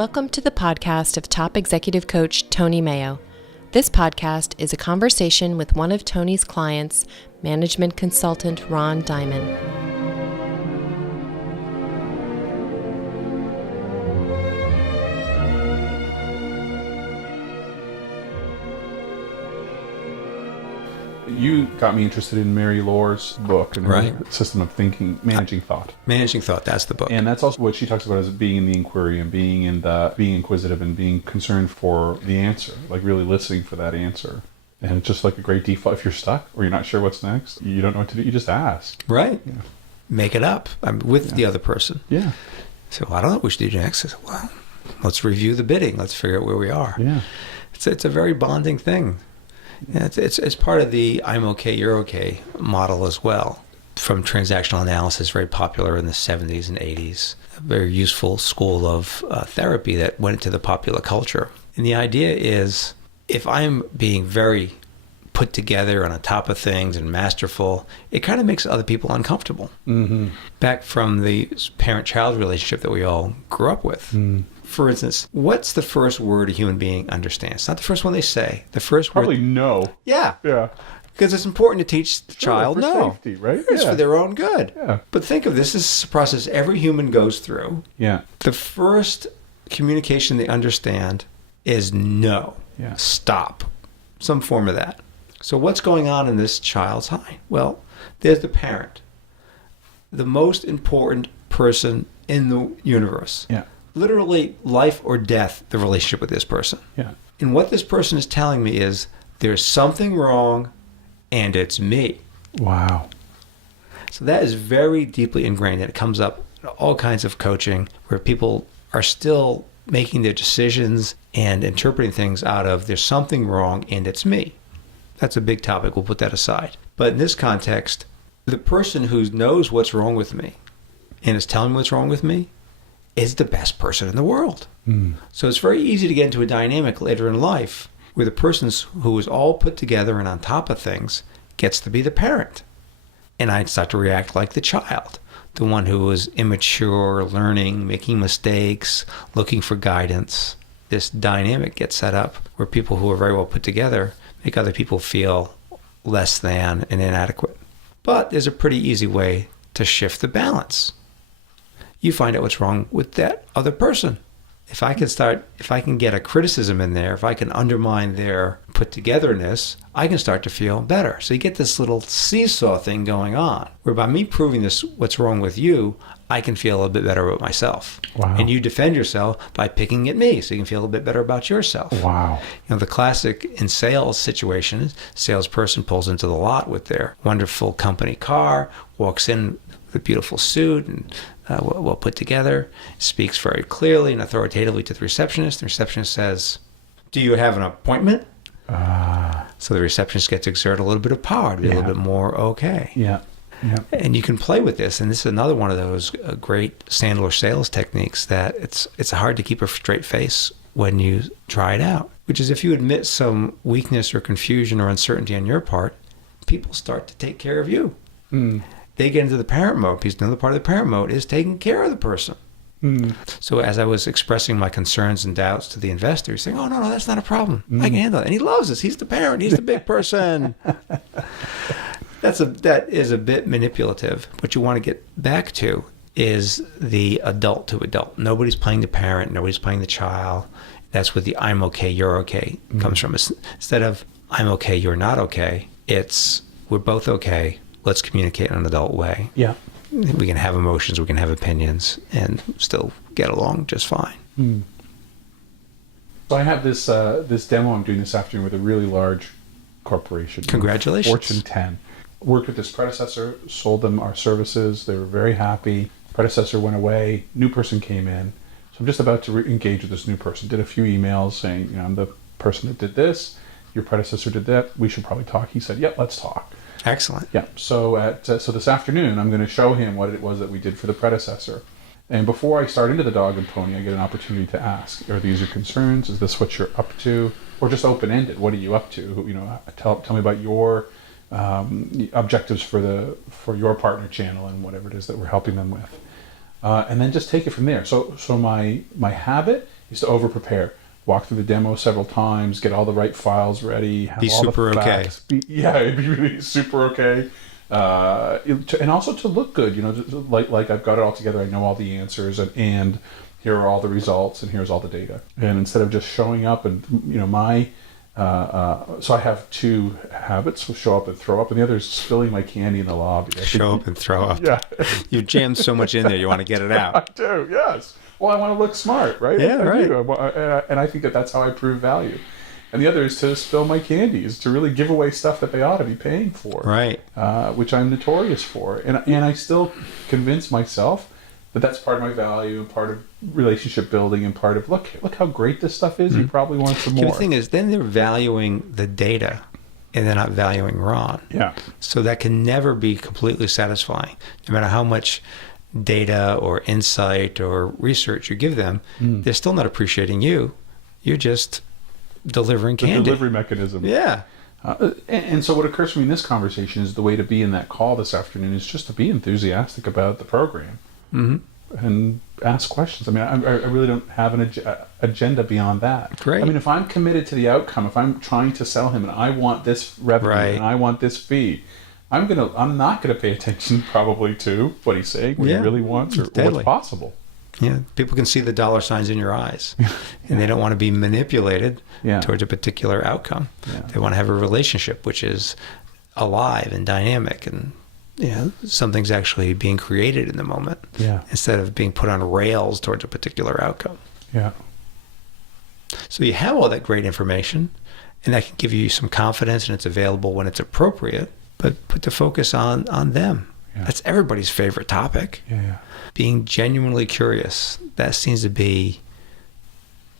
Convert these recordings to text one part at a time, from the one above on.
Welcome to the podcast of top executive coach Tony Mayo. This podcast is a conversation with one of Tony's clients, management consultant Ron Dimon. You got me interested in Mary Lohr's book and her Right. system of thinking, managing thought. Managing Thought, that's the book. And that's also what she talks about as being in the inquiry and being inquisitive and being concerned for the answer, like really listening for that answer. And it's just like a great default. If you're stuck or you're not sure what's next, you don't know what to do, you just ask. Right. Yeah. Make it up with the other person. Yeah. So I don't know what we should do next. I said, well, let's review the bidding. Let's figure out where we are. Yeah. It's a very bonding thing. And it's part of the I'm okay, you're okay model as well. From transactional analysis, very popular in the 70s and 80s. A very useful school of therapy that went into the popular culture. And the idea is, if I'm being very put together and on top of things and masterful, it kind of makes other people uncomfortable. Mm-hmm. Back from the parent-child relationship that we all grew up with. Mm. For instance, what's the first word a human being understands? It's not the first one they say. The first Probably word... no. Yeah. Yeah. Because it's important to teach the child for no. safety, right? It's Yeah. for their own good. Yeah. But think of this is a process every human goes through. Yeah. The first communication they understand is no. Yeah. Stop. Some form of that. So what's going on in this child's mind? Well, there's the parent. The most important person in the universe. Yeah. Literally life or death, the relationship with this person. Yeah. And what this person is telling me is there's something wrong and it's me. Wow. So that is very deeply ingrained, and it comes up in all kinds of coaching where people are still making their decisions and interpreting things out of there's something wrong and it's me. That's a big topic. We'll put that aside. But in this context, the person who knows what's wrong with me and is telling me what's wrong with me is the best person in the world. Mm. So it's very easy to get into a dynamic later in life where the person who is all put together and on top of things gets to be the parent. And I start to react like the child, the one who is immature, learning, making mistakes, looking for guidance. This dynamic gets set up where people who are very well put together make other people feel less than and inadequate. But there's a pretty easy way to shift the balance. You find out what's wrong with that other person. If I can get a criticism in there, if I can undermine their put-togetherness, I can start to feel better. So you get this little seesaw thing going on, where by me proving this, what's wrong with you, I can feel a bit better about myself. Wow. And you defend yourself by picking at me, so you can feel a bit better about yourself. Wow. You know, the classic in sales situation is salesperson pulls into the lot with their wonderful company car, walks in with a beautiful suit and well put together, speaks very clearly and authoritatively to the receptionist. The receptionist says, "Do you have an appointment?" So the receptionist gets to exert a little bit of power to be a little bit more okay. Yeah. Yeah. And you can play with this, and this is another one of those great Sandler sales techniques that it's hard to keep a straight face when you try it out, which is if you admit some weakness or confusion or uncertainty on your part, people start to take care of you. Mm. They get into the parent mode, because another part of the parent mode is taking care of the person. Mm. So as I was expressing my concerns and doubts to the investor, he's saying, "Oh, no, that's not a problem. I can handle it." And he loves us. He's the parent. He's the big person. That is a bit manipulative. What you want to get back to is the adult to adult. Nobody's playing the parent. Nobody's playing the child. That's where the I'm okay, you're okay comes from. Instead of I'm okay, you're not okay, it's we're both okay. Let's communicate in an adult way. Yeah. We can have emotions, we can have opinions, and still get along just fine. Mm. So I have this demo I'm doing this afternoon with a really large corporation. Congratulations. Fortune 10. Worked with this predecessor, sold them our services. They were very happy. Predecessor went away. New person came in. So I'm just about to engage with this new person. Did a few emails saying, I'm the person that did this. Your predecessor did that. We should probably talk. He said, "Yep, let's talk." Excellent. Yeah. So so this afternoon, I'm going to show him what it was that we did for the predecessor. And before I start into the dog and pony, I get an opportunity to ask, are these your concerns? Is this what you're up to? Or just open-ended, what are you up to? Tell me about your objectives for your partner channel and whatever it is that we're helping them with. And then just take it from there. So my habit used to over prepare, walk through the demo several times, get all the right files ready, have Be all super the facts. It'd be really super okay. And also to look good, like I've got it all together. I know all the answers, and here are all the results, and here's all the data. And instead of just showing up and so I have two habits: show up and throw up, and the other is spilling my candy in the lobby. Show up and throw up. Yeah, You jammed so much in there, you want to get it out. I do. Yes. Well, I want to look smart, right? Yeah, I right. do. And I think that's how I prove value. And the other is to spill my candies, to really give away stuff that they ought to be paying for, Right. Which I'm notorious for. And I still convince myself that that's part of my value and part of relationship building and part of, look how great this stuff is. You probably want some more. The thing is, then they're valuing the data and they're not valuing Ron. Yeah. So that can never be completely satisfying. No matter how much data or insight or research you give them, they're still not appreciating you. You're just delivering candy. The delivery mechanism. Yeah. And so what occurs to me in this conversation is the way to be in that call this afternoon is just to be enthusiastic about the program and ask questions. I mean, I really don't have an agenda beyond that. Great. I mean, if I'm committed to the outcome, if I'm trying to sell him and I want this revenue and I want this fee, I'm not gonna pay attention probably to what he's saying, what he really wants, or what's possible. Yeah, people can see the dollar signs in your eyes, and they don't want to be manipulated towards a particular outcome. Yeah. They want to have a relationship which is alive and dynamic, and something's actually being created in the moment instead of being put on rails towards a particular outcome. Yeah. So you have all that great information, and that can give you some confidence, and it's available when it's appropriate, but put the focus on them. Yeah. That's everybody's favorite topic. Yeah. Being genuinely curious, that seems to be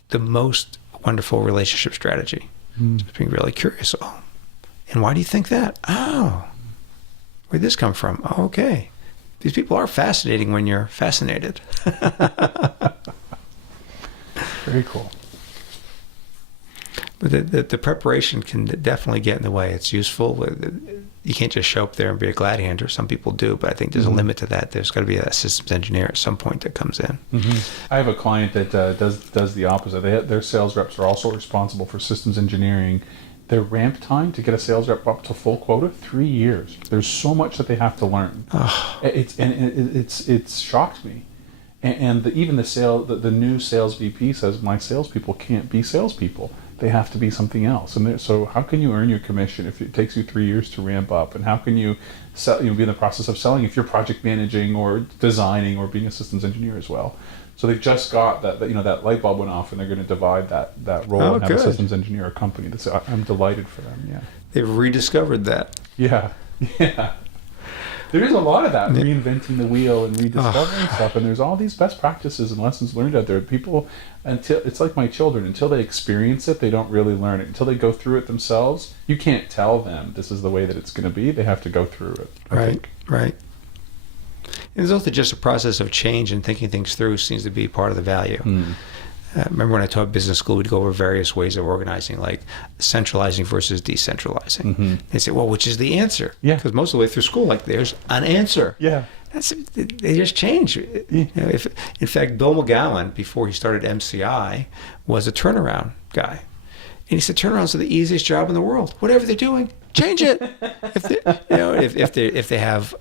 the most wonderful relationship strategy. Just being really curious. Oh, and why do you think that? Oh, where'd this come from? Oh, okay. These people are fascinating when you're fascinated. Very cool. But the preparation can definitely get in the way. It's useful. You can't just show up there and be a glad hander. Some people do, but I think there's a limit to that. There's got to be a systems engineer at some point that comes in. I have a client that does the opposite. Their sales reps are also responsible for systems engineering. Their ramp time to get a sales rep up to full quota, 3 years. There's so much that they have to learn. It's shocked me. And even the new sales VP says my salespeople can't be salespeople. They have to be something else. And so how can you earn your commission if it takes you 3 years to ramp up? And how can you sell, be in the process of selling if you're project managing or designing or being a systems engineer as well? So they've just got that light bulb went off, and they're going to divide that role and have a systems engineer or company. I'm delighted for them. Yeah, they've rediscovered that. Yeah. There is a lot of that, reinventing the wheel and rediscovering stuff. And there's all these best practices and lessons learned out there. People, it's like my children, until they experience it, they don't really learn it. Until they go through it themselves, you can't tell them this is the way that it's going to be. They have to go through it. Right. And there's also just a process of change, and thinking things through seems to be part of the value. Remember when I taught business school, we'd go over various ways of organizing, like centralizing versus decentralizing. They say, well, which is the answer? Yeah. Because most of the way through school, there's an answer. Yeah. They just change. In fact, Bill McGowan, before he started MCI, was a turnaround guy. And he said, turnarounds are the easiest job in the world. Whatever they're doing, change it. If they have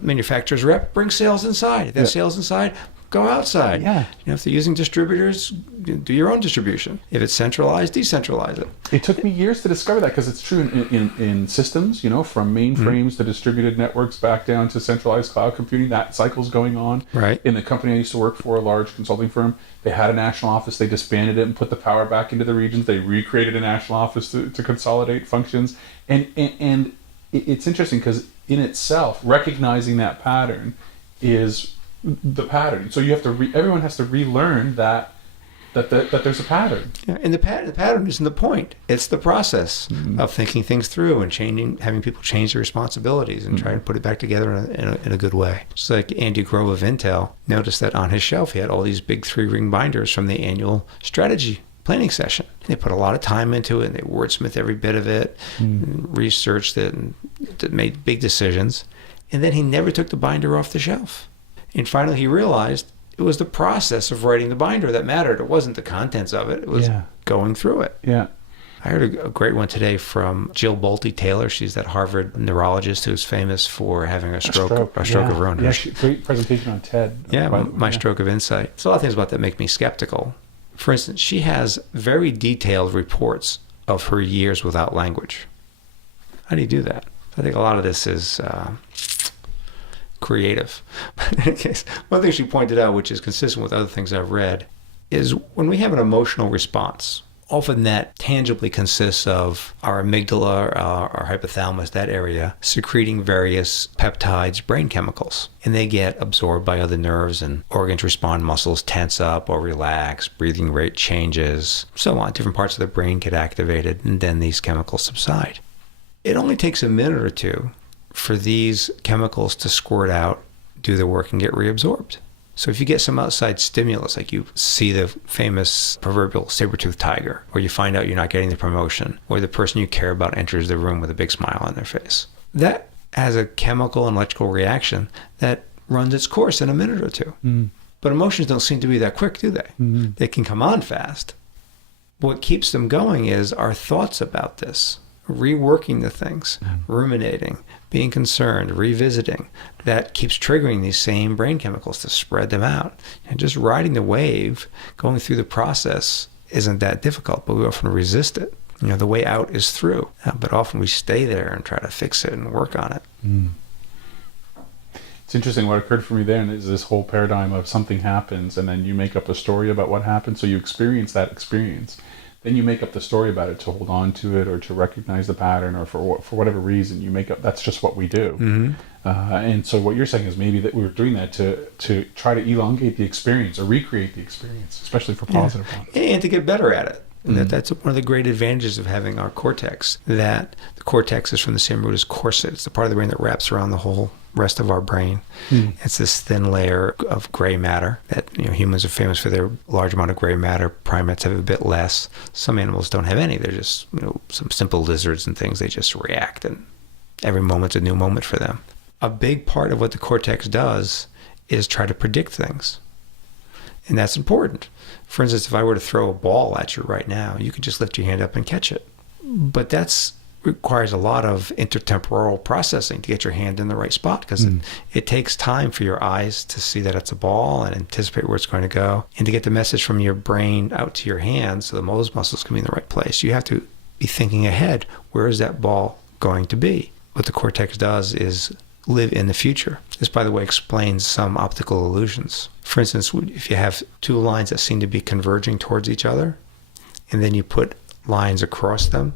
manufacturer's rep, bring sales inside. If they have sales inside, go outside. Yeah. If they're using distributors, do your own distribution. If it's centralized, decentralize it. It took me years to discover that, because it's true in systems, from mainframes to distributed networks back down to centralized cloud computing. That cycle's going on. Right. In the company I used to work for, a large consulting firm, they had a national office. They disbanded it and put the power back into the regions. They recreated a national office to consolidate functions. And it's interesting, because in itself, recognizing that pattern is the pattern. So you have to everyone has to relearn that there's a pattern. Yeah, and the pattern isn't the point. It's the process of thinking things through and having people change their responsibilities and try to put it back together in a good way. It's like Andy Grove of Intel noticed that on his shelf he had all these big 3-ring binders from the annual strategy planning session. They put a lot of time into it, and they wordsmithed every bit of it, and researched it, and made big decisions. And then he never took the binder off the shelf. And finally he realized It was the process of writing the binder that mattered. It wasn't the contents of it. It was going through it. Yeah. I heard a great one today from Jill Bolte Taylor. She's that Harvard neurologist who's famous for having a stroke of her own. Yeah, great presentation on TED. My stroke of insight. So a lot of things about that make me skeptical. For instance, she has very detailed reports of her years without language. How do you do that? I think a lot of this is creative. But in any case, one thing she pointed out, which is consistent with other things I've read, is when we have an emotional response, often that tangibly consists of our amygdala, our hypothalamus, that area, secreting various peptides, brain chemicals. And they get absorbed by other nerves and organs respond, muscles tense up or relax, breathing rate changes, so on. Different parts of the brain get activated, and then these chemicals subside. It only takes a minute or two for these chemicals to squirt out, do their work, and get reabsorbed. So if you get some outside stimulus, like you see the famous proverbial saber-toothed tiger, or you find out you're not getting the promotion, or the person you care about enters the room with a big smile on their face, that has a chemical and electrical reaction that runs its course in a minute or two. But emotions don't seem to be that quick, do they? They can come on fast. What keeps them going is our thoughts about this, reworking the things, ruminating, being concerned, revisiting. That keeps triggering these same brain chemicals to spread them out. And just riding the wave, going through the process isn't that difficult, but we often resist it. The way out is through, but often we stay there and try to fix it and work on it. It's interesting. What occurred for me then is this whole paradigm of something happens and then you make up a story about what happened. So you experience that experience. Then you make up the story about it to hold on to it or to recognize the pattern, or for whatever reason you make up. That's just what we do. And so what you're saying is maybe that we were doing that to try to elongate the experience or recreate the experience, especially for positive ones. And to get better at it. And that's one of the great advantages of having our cortex, that the cortex is from the same root as corset. It's the part of the brain that wraps around the whole rest of our brain. It's this thin layer of gray matter that humans are famous for their large amount of gray matter. Primates have a bit less. Some animals don't have any. They're just some simple lizards and things. They just react, and every moment's a new moment for them. A big part of what the cortex does is try to predict things. And that's important. For instance, if I were to throw a ball at you right now, you could just lift your hand up and catch it. But that requires a lot of intertemporal processing to get your hand in the right spot, because it takes time for your eyes to see that it's a ball and anticipate where it's going to go, and to get the message from your brain out to your hands so those muscles can be in the right place. You have to be thinking ahead. Where is that ball going to be? What the cortex does is live in the future. This, by the way, explains some optical illusions. For instance, if you have two lines that seem to be converging towards each other, and then you put lines across them,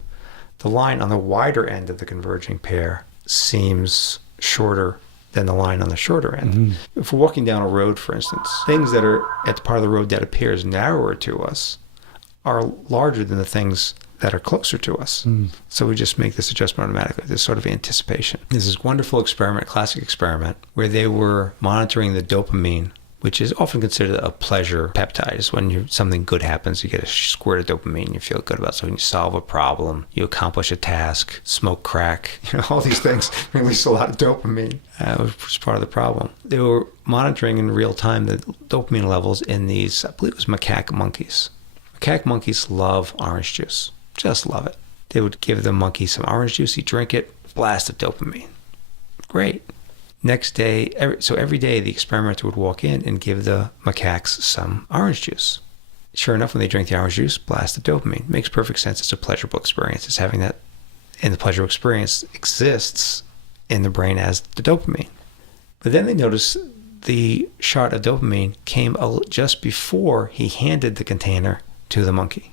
the line on the wider end of the converging pair seems shorter than the line on the shorter end. If we're walking down a road, for instance, things that are at the part of the road that appears narrower to us are larger than the things that are closer to us. So we just make this adjustment automatically, this sort of anticipation. There's this wonderful experiment, classic experiment, where they were monitoring the dopamine, which is often considered a pleasure peptide. It's when something good happens, you get a squirt of dopamine, you feel good about it. So when you solve a problem, you accomplish a task, smoke crack, all these things release a lot of dopamine, which was part of the problem. They were monitoring in real time the dopamine levels in these, I believe it was macaque monkeys. Macaque monkeys love orange juice. Just love it. They would give the monkey some orange juice, he'd drink it, blast of dopamine. Great. Next day, every day the experimenter would walk in and give the macaques some orange juice. Sure enough, when they drink the orange juice, blast the dopamine. Makes perfect sense. It's a pleasurable experience. It's having that, and the pleasurable experience exists in the brain as the dopamine. But then they noticed the shot of dopamine came just before he handed the container to the monkey.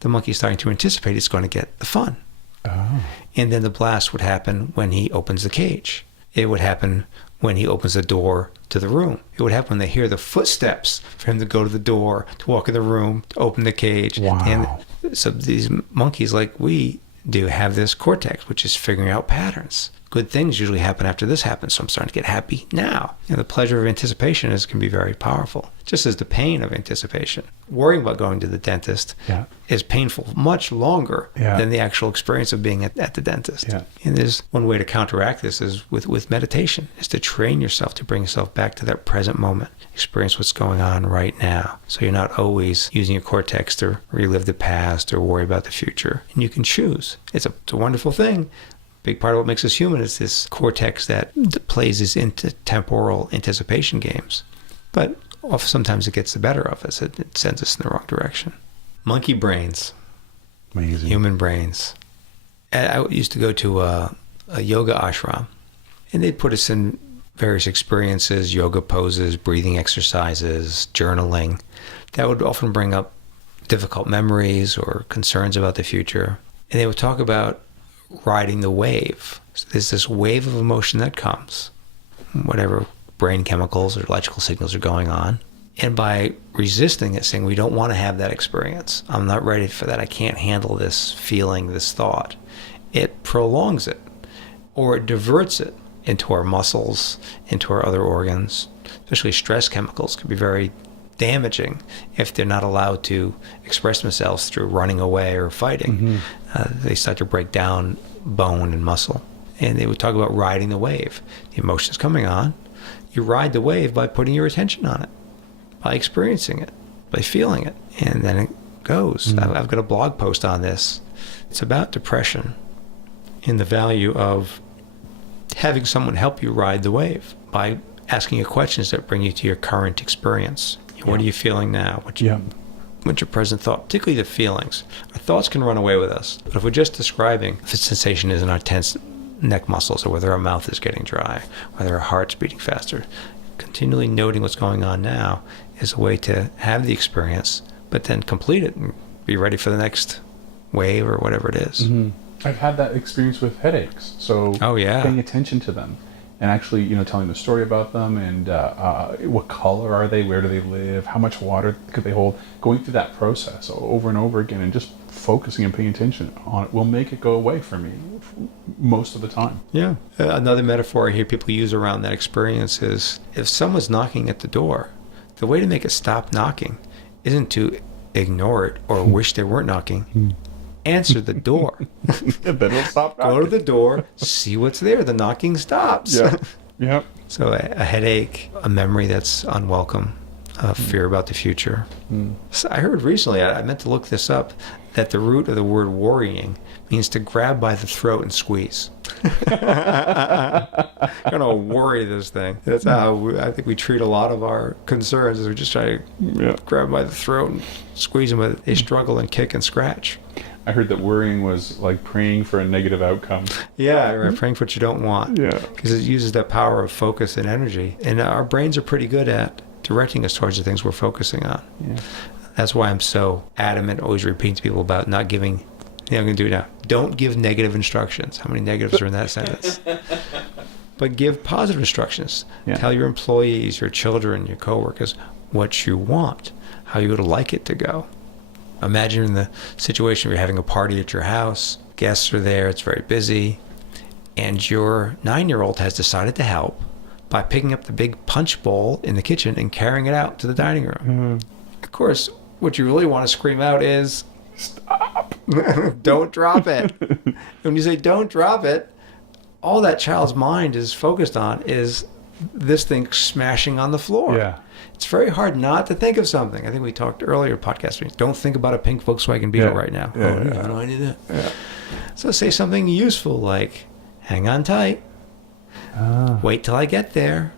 The monkey's starting to anticipate it's going to get the fun. And then the blast would happen when he opens the cage. It would happen when he opens the door to the room. It would happen when they hear the footsteps for him to go to the door, to walk in the room, to open the cage. Wow. And so these monkeys, like we do, have this cortex, which is figuring out patterns. good things usually happen after this happens, so I'm starting to get happy now. The pleasure of anticipation can be very powerful, just as the pain of anticipation. Worrying about going to the dentist is painful much longer than the actual experience of being at the dentist. Yeah. And there's one way to counteract this is with meditation, is to train yourself to bring yourself back to that present moment, experience what's going on right now. So you're not always using your cortex to relive the past or worry about the future. And you can choose. It's a wonderful thing. Big part of what makes us human is this cortex that plays these intertemporal anticipation games. But sometimes it gets the better of us. It sends us in the wrong direction. Monkey brains. Amazing. Human brains. I used to go to a yoga ashram, and they'd put us in various experiences, yoga poses, breathing exercises, journaling. That would often bring up difficult memories or concerns about the future. And they would talk about riding the wave. So there's this wave of emotion that comes, whatever brain chemicals or electrical signals are going on. And by resisting it, saying we don't want to have that experience, I'm not ready for that, I can't handle this feeling, this thought, it prolongs it, or it diverts it into our muscles, into our other organs. Especially stress chemicals can be very damaging if they're not allowed to express themselves through running away or fighting. They start to break down bone and muscle. And they would talk about riding the wave. The emotion's coming on. You ride the wave by putting your attention on it, by experiencing it, by feeling it. And then it goes. I've got a blog post on this. It's about depression and the value of having someone help you ride the wave by asking you questions that bring you to your current experience. What are you feeling now? What's your present thought? Particularly the feelings. Our thoughts can run away with us. But if we're just describing if the sensation is in our tense neck muscles, or whether our mouth is getting dry, whether our heart's beating faster, continually noting what's going on now is a way to have the experience, but then complete it and be ready for the next wave or whatever it is. I've had that experience with headaches. So paying attention to them. And actually, telling the story about them and what color are they, where do they live, how much water could they hold, going through that process over and over again and just focusing and paying attention on it will make it go away for me most of the time. Yeah. Another metaphor I hear people use around that experience is if someone's knocking at the door, the way to make it stop knocking isn't to ignore it or wish they weren't knocking. Answer the door. Then it'll stop knocking. Go to the door, see what's there. The knocking stops. Yeah. So a headache, a memory that's unwelcome, a fear about the future. So I heard recently, I meant to look this up, that the root of the word worrying means to grab by the throat and squeeze. Gonna worry this thing. That's how I think we treat a lot of our concerns, is we just try to grab by the throat and squeeze them, but they struggle and kick and scratch. I heard that worrying was like praying for a negative outcome. Yeah, right. Praying for what you don't want. Yeah. Because it uses that power of focus and energy. And our brains are pretty good at directing us towards the things we're focusing on. Yeah. That's why I'm so adamant, always repeating to people about not giving, I'm going to do it now. Don't give negative instructions. How many negatives are in that sentence? But give positive instructions. Yeah. Tell your employees, your children, your coworkers what you want, how you would like it to go. Imagine in the situation where you're having a party at your house, guests are there, it's very busy, and your 9-year-old has decided to help by picking up the big punch bowl in the kitchen and carrying it out to the dining room. Of course, what you really want to scream out is, stop! Don't drop it. When you say don't drop it, all that child's mind is focused on is this thing smashing on the floor. Yeah. It's very hard not to think of something. I think we talked earlier in podcast. Don't think about a pink Volkswagen Beetle right now. How do I do that? Yeah. So say something useful like, hang on tight. Wait till I get there.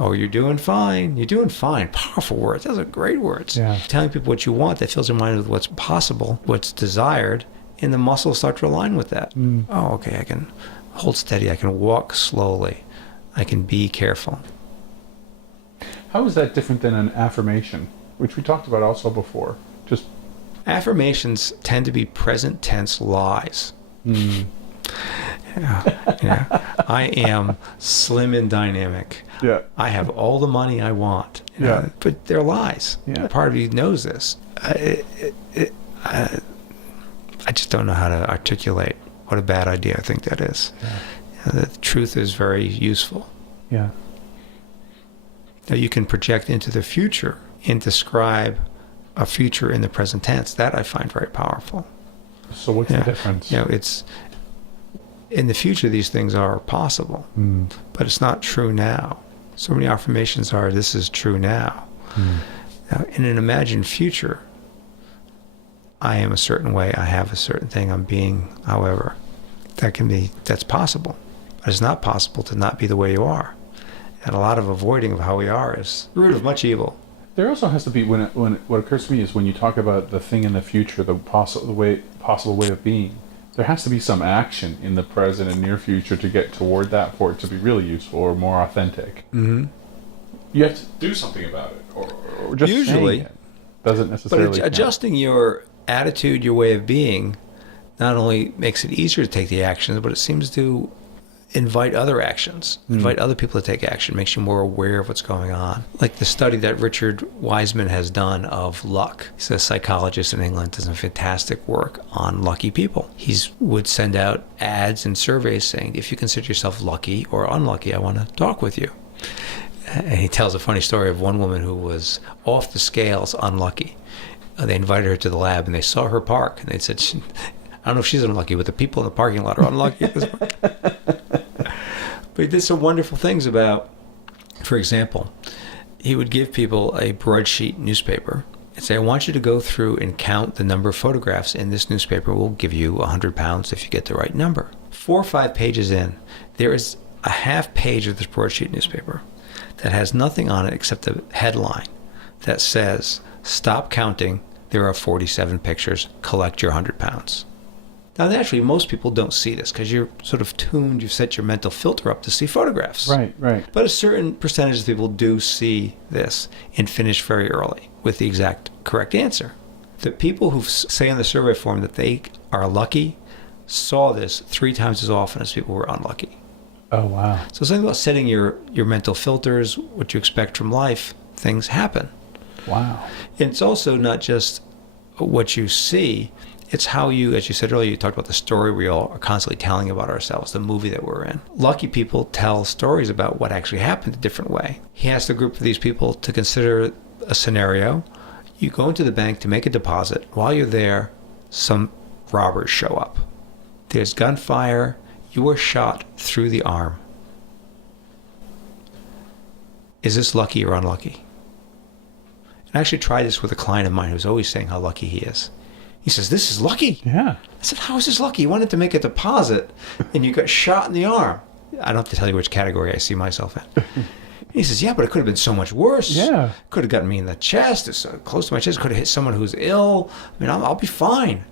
Oh, you're doing fine. You're doing fine. Powerful words. Those are great words. Yeah. Telling people what you want, that fills your mind with what's possible, what's desired, and the muscles start to align with that. Oh, okay, I can hold steady. I can walk slowly. I can be careful. How is that different than an affirmation, which we talked about also before? Just affirmations tend to be present tense lies. I am slim and dynamic. Yeah. I have all the money I want. But they're lies. Yeah. Part of you knows this. I just don't know how to articulate what a bad idea I think that is. Yeah. The truth is very useful. Yeah. Now you can project into the future and describe a future in the present tense. That I find very powerful. So what's the difference? It's in the future these things are possible, but it's not true now. So many affirmations are, this is true now. Now, in an imagined future, I am a certain way, I have a certain thing, I'm being, however, that's possible. But it's not possible to not be the way you are. And a lot of avoiding of how we are is the root of much evil. There also has to be, what occurs to me is when you talk about the thing in the future, the possible way of being, there has to be some action in the present and near future to get toward that for it to be really useful or more authentic. Mm-hmm. You have to do something about it, or just usually saying it doesn't necessarily. But adjusting your attitude, your way of being, not only makes it easier to take the actions, but it seems to invite other actions, invite other people to take action, makes you more aware of what's going on. Like the study that Richard Wiseman has done of luck. He's a psychologist in England, does some fantastic work on lucky people. He would send out ads and surveys saying, if you consider yourself lucky or unlucky, I want to talk with you. And he tells a funny story of one woman who was off the scales unlucky. They invited her to the lab and they saw her park and they said, I don't know if she's unlucky, but the people in the parking lot are unlucky at this point. But he did some wonderful things about, for example, he would give people a broadsheet newspaper and say, I want you to go through and count the number of photographs in this newspaper. We'll give you £100 if you get the right number. 4 or 5 pages in, there is a half page of this broadsheet newspaper that has nothing on it except a headline that says, stop counting, there are 47 pictures, collect your £100. Now, naturally, most people don't see this because you're sort of tuned, you've set your mental filter up to see photographs. Right. But a certain percentage of people do see this and finish very early with the exact correct answer. The people who say in the survey form that they are lucky saw this 3 times as often as people who were unlucky. Oh, wow. So something about setting your mental filters, what you expect from life, things happen. Wow. And it's also not just what you see, it's how you, as you said earlier, you talked about the story we all are constantly telling about ourselves, the movie that we're in. Lucky people tell stories about what actually happened a different way. He asked a group of these people to consider a scenario. You go into the bank to make a deposit. While you're there, some robbers show up. There's gunfire. You are shot through the arm. Is this lucky or unlucky? And I actually tried this with a client of mine who's always saying how lucky he is. He says, this is lucky. Yeah. I said, how is this lucky? You wanted to make a deposit and you got shot in the arm. I don't have to tell you which category I see myself in. He says, yeah, but it could have been so much worse. Yeah. Could have gotten me in the chest. It's so close to my chest. Could have hit someone who's ill. I mean, I'll be fine.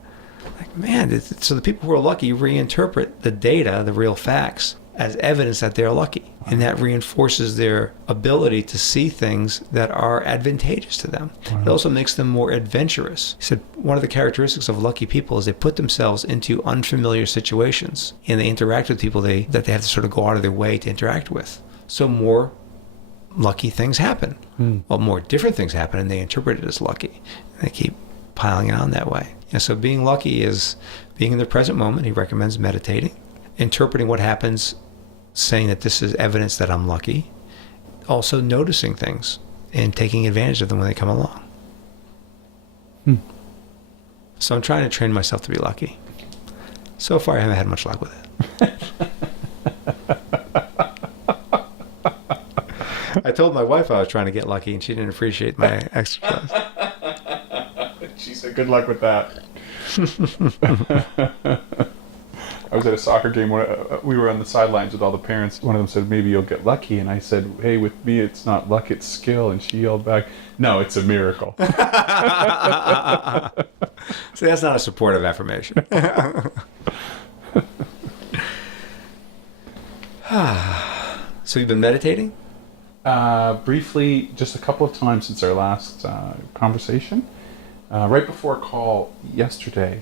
Like, man, so the people who are lucky reinterpret the data, the real facts, as evidence that they're lucky. And that reinforces their ability to see things that are advantageous to them. Wow. It also makes them more adventurous. He said one of the characteristics of lucky people is they put themselves into unfamiliar situations and they interact with people that they have to sort of go out of their way to interact with. So more lucky things happen. Well, more different things happen and they interpret it as lucky. And they keep piling it on that way. And so being lucky is being in the present moment. He recommends meditating, interpreting what happens, saying that this is evidence that I'm lucky, also noticing things and taking advantage of them when they come along. So I'm trying to train myself to be lucky. So far, I haven't had much luck with it. I told my wife I was trying to get lucky, and she didn't appreciate my exercise. She said, good luck with that. I was at a soccer game where we were on the sidelines with all the parents. One of them said, maybe you'll get lucky. And I said, hey, with me, it's not luck, it's skill. And she yelled back, no, it's a miracle. See, that's not a supportive affirmation. So you've been meditating? Briefly, just a couple of times since our last conversation. Right before a call yesterday,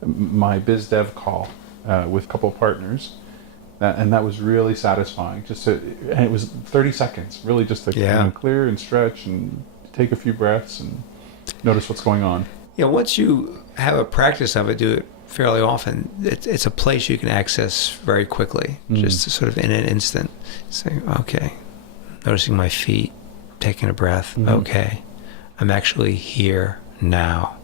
my biz dev call with a couple of partners, and that was really satisfying. And it was 30 seconds, really just to kind of clear and stretch and take a few breaths and notice what's going on. Yeah, once you have a practice of it, do it fairly often, it's a place you can access very quickly, just sort of in an instant. Saying, okay, noticing my feet, taking a breath. Okay, I'm actually here now.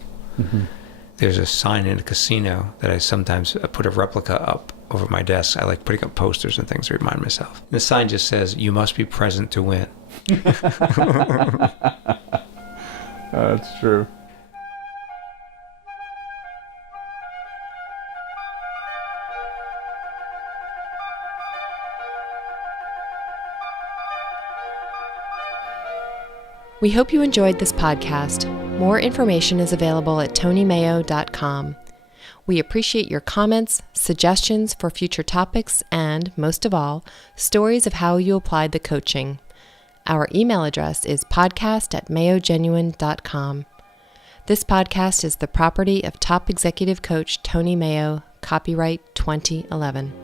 There's a sign in a casino that I sometimes put a replica up over my desk. I like putting up posters and things to remind myself. And the sign just says, "You must be present to win." That's true. We hope you enjoyed this podcast. More information is available at tonymayo.com. We appreciate your comments, suggestions for future topics, and, most of all, stories of how you applied the coaching. Our email address is podcast@mayogenuine.com. This podcast is the property of top executive coach Tony Mayo, copyright 2011.